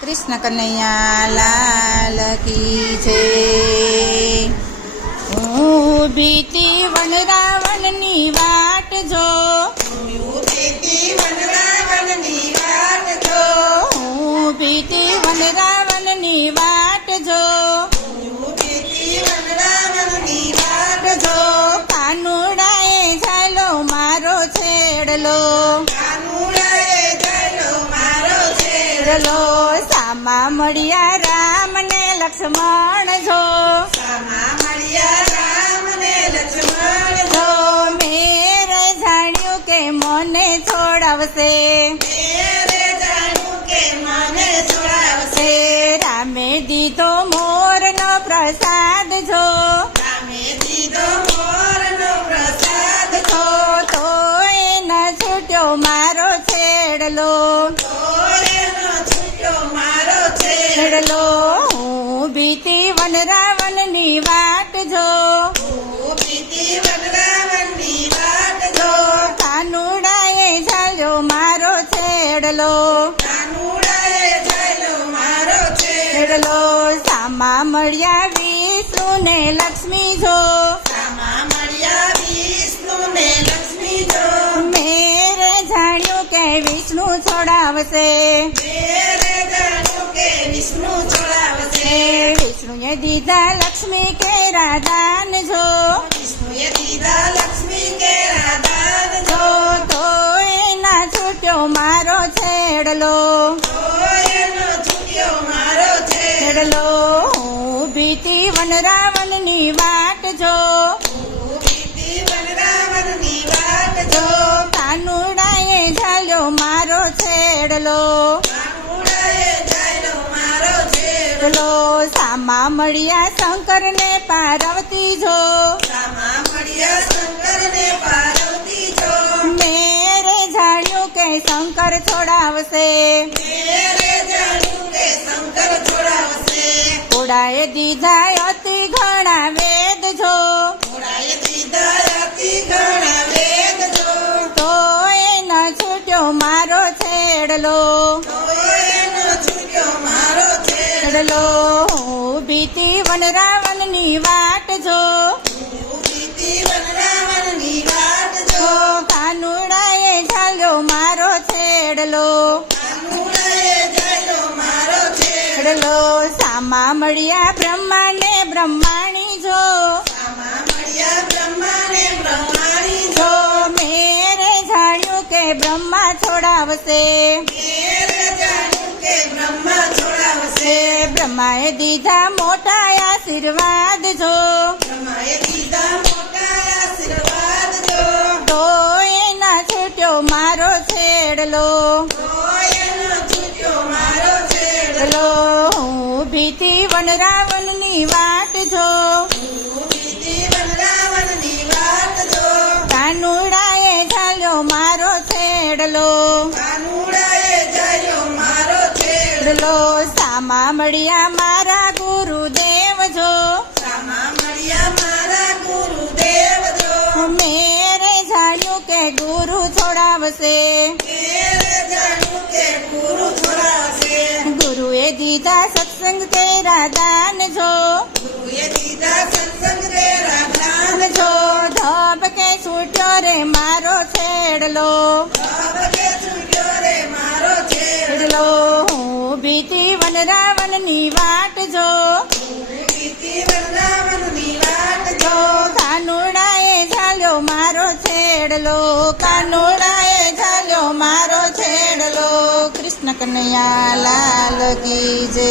કૃષ્ણ કનૈયા લાલ કી જય। હું બીતી વન રાવણની વાટ જો, હું બીતી વન રાવણની વાટ જો, કાનુડાએ ઝાલો મારો છેડલો, સામા મળ્યા રામ ને લક્ષ્મણ જો, મેરે જાણ્યું કે મને છોડાવશે, રામે દીધો મોરનો પ્રસાદ જો, તો એના છૂટ્યો મારો છેડલો, હું બીતી વન રાવણની વાટ જો, કાનુડાએ ઝાલ્યો મારો છેડલો, સામા મળ્યા વિષ્ણુ ને લક્ષ્મી જો, મેરે જાણ્યું કે વિષ્ણુ છોડાવશે, વિષ્ણુએ દીધા લક્ષ્મી કેરા દાન જો, તો એના છૂટ્યો મારો છેડલો, હું બીતી વન રાવણની વાટ જો, કાનુડાએ ઝાલ્યો મારો છેડલો, સામા મળ્યા શંકર ને પાર્વતી જો, મેરે જાણ્યું કે શંકર છોડાવશે, ઘોડાએ દીધા અતિ ઘણા વેદ જો, તો એના છૂટ્યો મારો છેડલો, હું બીતી વન રાવણની વાટ જો, કાનુડાએ ઝાલ્યો મારો છેડલો, સામા મળ્યા બ્રહ્મા ને બ્રહ્માણી જો, મેરે જાણ્યું કે બ્રહ્મા છોડાવશે, બ્રહ્માએ દીધા મોટા આશીર્વાદ જો, તો એના છૂટ્યો મારો છેડલો, હું બીતી વન રાવણની વાટ જો, કાનુડાએ ઝાલ્યો મારો છેડલો, સામા મળ્યા મારા ગુરુદેવ જો, મેરે જાણ્યું કે ગુરુ છોડાવશે, ગુરુએ દીધા સત્સંગ કેરા દાન જો, ધબકે છૂટ્યો રે મારો છેડલો, હું બીતી વન રાવણની વાટ જો, કાનુડાએ ઝાલ્યો મારો છેડલો, કાનુડાએ ઝાલ્યો મારો છેડલો। કૃષ્ણ કનૈયા લાલ કી જય।